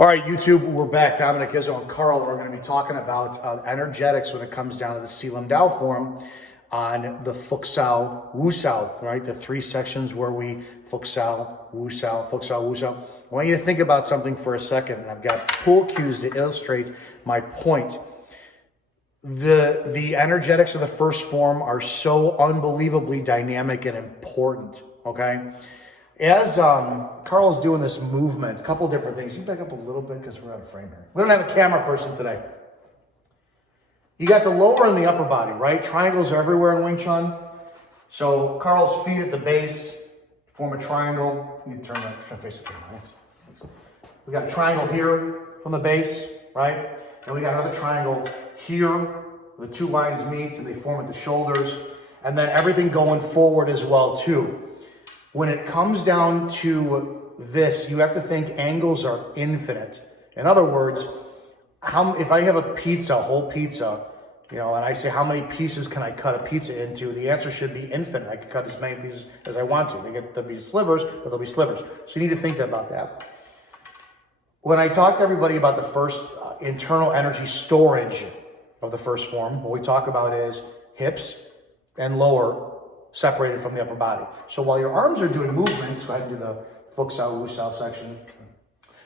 All right, YouTube, we're back. Dominick Izzo and Carl. We're going to be talking about energetics when it comes down to the Selam Dao form on the Fuk Sao, Wu Sao, right? The three sections where we Fuk Sao, Wu Sao, Fuk Sao, Wu Sao. I want you to think about something for a second. I've got pool cues to illustrate my point. The energetics of the first form are so unbelievably dynamic and important, okay? As Carl's doing this movement, a couple different things. You back up a little bit because we're out of frame here. We don't have a camera person today. You got the lower and the upper body, right? Triangles are everywhere in Wing Chun. So Carl's feet at the base form a triangle. You can turn that to face the camera. Right? We got a triangle here from the base, right? And we got another triangle here. The two lines meet and they form at the shoulders. And then everything going forward as well, too. When it comes down to this, you have to think angles are infinite. In other words, if I have a pizza, a whole pizza, and I say how many pieces can I cut a pizza into, the answer should be infinite. I can cut as many pieces as I want to. There'll be slivers, but there'll be slivers. So you need to think about that. When I talk to everybody about the first internal energy storage of the first form, what we talk about is hips and lower separated from the upper body. So while your arms are doing movements, go ahead and do the Fuk Sao, Wu Sao section.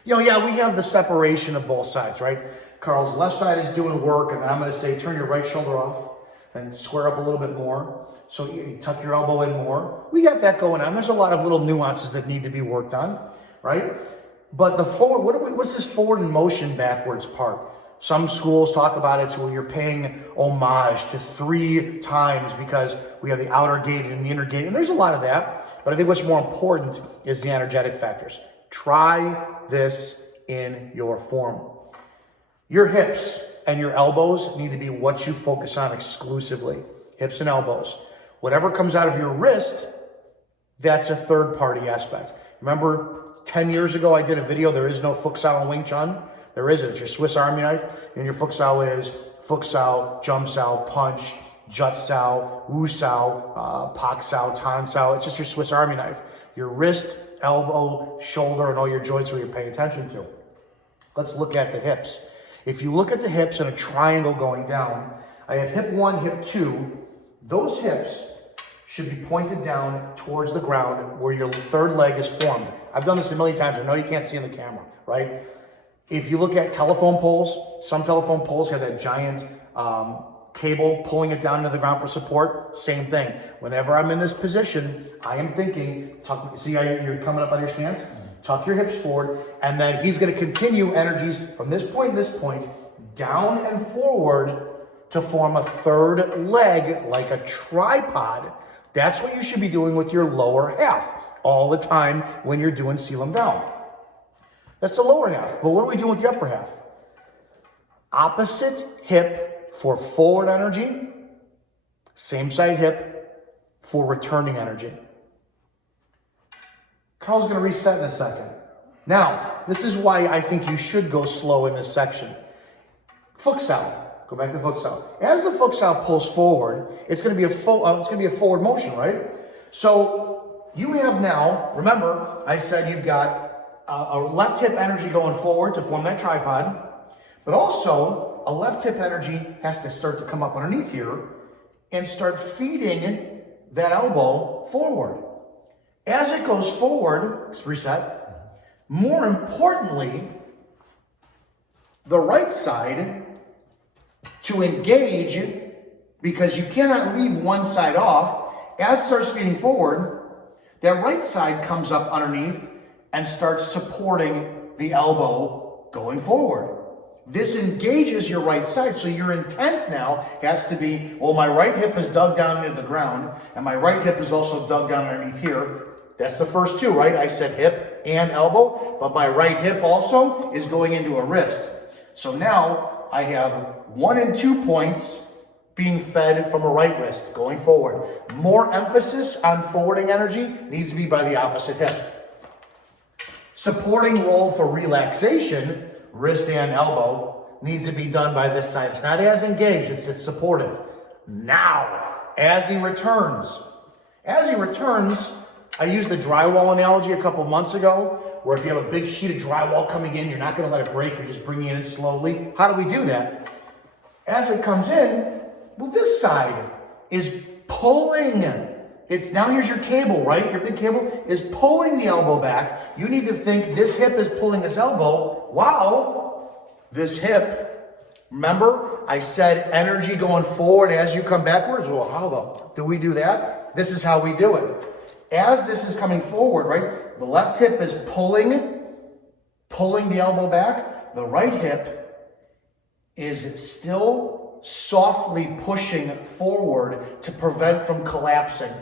We have the separation of both sides, right? Carl's left side is doing work, and then I'm going to say turn your right shoulder off and square up a little bit more. So you tuck your elbow in more. We got that going on. There's a lot of little nuances that need to be worked on, right? But the forward, what's this forward and motion backwards part? Some schools talk about it, so you're paying homage to 3 times because we have the outer gate and the inner gate, and there's a lot of that. But I think what's more important is the energetic factors. Try this in your form. Your hips and your elbows need to be what you focus on exclusively. Hips and elbows. Whatever comes out of your wrist, that's a third-party aspect. Remember, 10 years ago I did a video, there is no Fuk Sao in Wing Chun. There isn't. It's your Swiss Army knife, and your Fuk Sao is Fuk Sao, Jump Sao, Punch, Jut Sao, Wu Sao, Pak Sao, Tan Sao. It's just your Swiss Army knife. Your wrist, elbow, shoulder, and all your joints are what you're paying attention to. Let's look at the hips. If you look at the hips in a triangle going down, I have hip 1, hip 2. Those hips should be pointed down towards the ground where your third leg is formed. I've done this a million times. I know you can't see in the camera, right? If you look at telephone poles, some telephone poles have that giant cable pulling it down to the ground for support. Same thing. Whenever I'm in this position, I am thinking, see how you're coming up on your stance? Tuck your hips forward, and then he's going to continue energies from this point and this point, down and forward to form a third leg like a tripod. That's what you should be doing with your lower half all the time when you're doing Selam Dao. That's the lower half. But what are we doing with the upper half? Opposite hip for forward energy, same side hip for returning energy. Carl's going to reset in a second. Now, this is why I think you should go slow in this section. Fuk Sao. Go back to Fuk Sao. As the Fuk Sao pulls forward, it's going to be a forward motion, right? So you have now, remember, I said you've got a left hip energy going forward to form that tripod, but also a left hip energy has to start to come up underneath here and start feeding that elbow forward. As it goes forward, let's reset. More importantly, the right side to engage, because you cannot leave one side off. As it starts feeding forward, that right side comes up underneath and starts supporting the elbow going forward. This engages your right side, so your intent now has to be, well, my right hip is dug down into the ground, and my right hip is also dug down underneath here. That's the first two, right? I said hip and elbow, but my right hip also is going into a wrist. So now I have 1 and 2 points being fed from a right wrist going forward. More emphasis on forwarding energy needs to be by the opposite hip. Supporting role for relaxation, wrist and elbow, needs to be done by this side. It's not as engaged, it's supportive. Now, as he returns, I used the drywall analogy a couple months ago. where if you have a big sheet of drywall coming in, you're not gonna let it break, you're just bringing it in slowly. How do we do that? As it comes in, well, this side is pulling. Now here's your cable, right? Your big cable is pulling the elbow back. You need to think this hip is pulling this elbow. Wow, this hip, remember I said energy going forward as you come backwards? Well, how do we do that? This is how we do it. As this is coming forward, right? The left hip is pulling the elbow back. The right hip is still softly pushing forward to prevent from collapsing.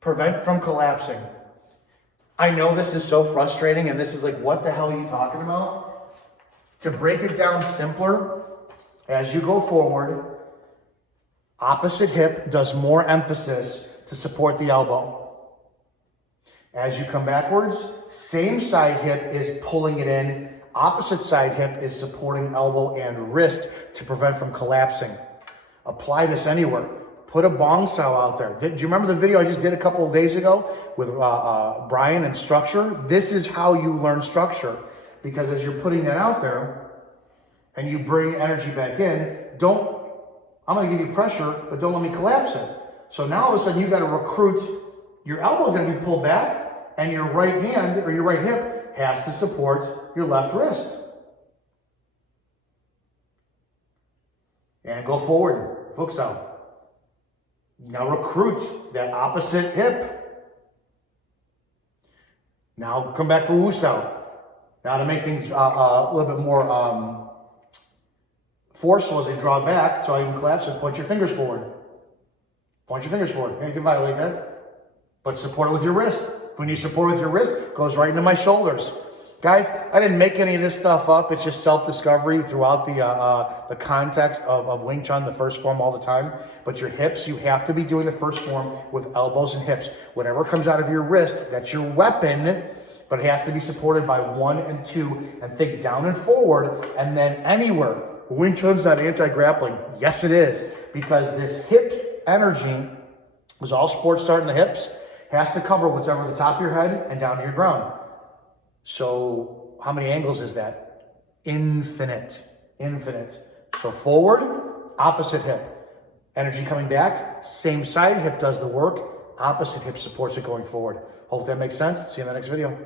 Prevent from collapsing. I know this is so frustrating and this is like, what the hell are you talking about? To break it down simpler, as you go forward, opposite hip does more emphasis to support the elbow. As you come backwards, same side hip is pulling it in. Opposite side hip is supporting elbow and wrist to prevent from collapsing. Apply this anywhere. Put a bong saw out there. Do you remember the video I just did a couple of days ago with Brian and structure? This is how you learn structure. Because as you're putting that out there and you bring energy back in, I'm going to give you pressure, but don't let me collapse it. So now all of a sudden you've got to recruit, your elbow is going to be pulled back and your right hand or your right hip has to support your left wrist. And go forward, focus out. Now recruit that opposite hip. Now come back for Wusao. Now to make things a little bit more forceful as they draw back, so I can collapse and point your fingers forward. Point your fingers forward. Yeah, you can violate that. But support it with your wrist. When you support it with your wrist, it goes right into my shoulders. Guys, I didn't make any of this stuff up. It's just self-discovery throughout the context of Wing Chun, the first form all the time. But your hips, you have to be doing the first form with elbows and hips. Whatever comes out of your wrist, that's your weapon, but it has to be supported by 1 and 2. And think down and forward, and then anywhere. Wing Chun's not anti-grappling. Yes, it is. Because this hip energy, because all sports start in the hips, has to cover what's over the top of your head and down to your ground. So how many angles is that? Infinite. So forward, opposite hip. Energy coming back, same side hip does the work, opposite hip supports it going forward. Hope that makes sense. See you in the next video.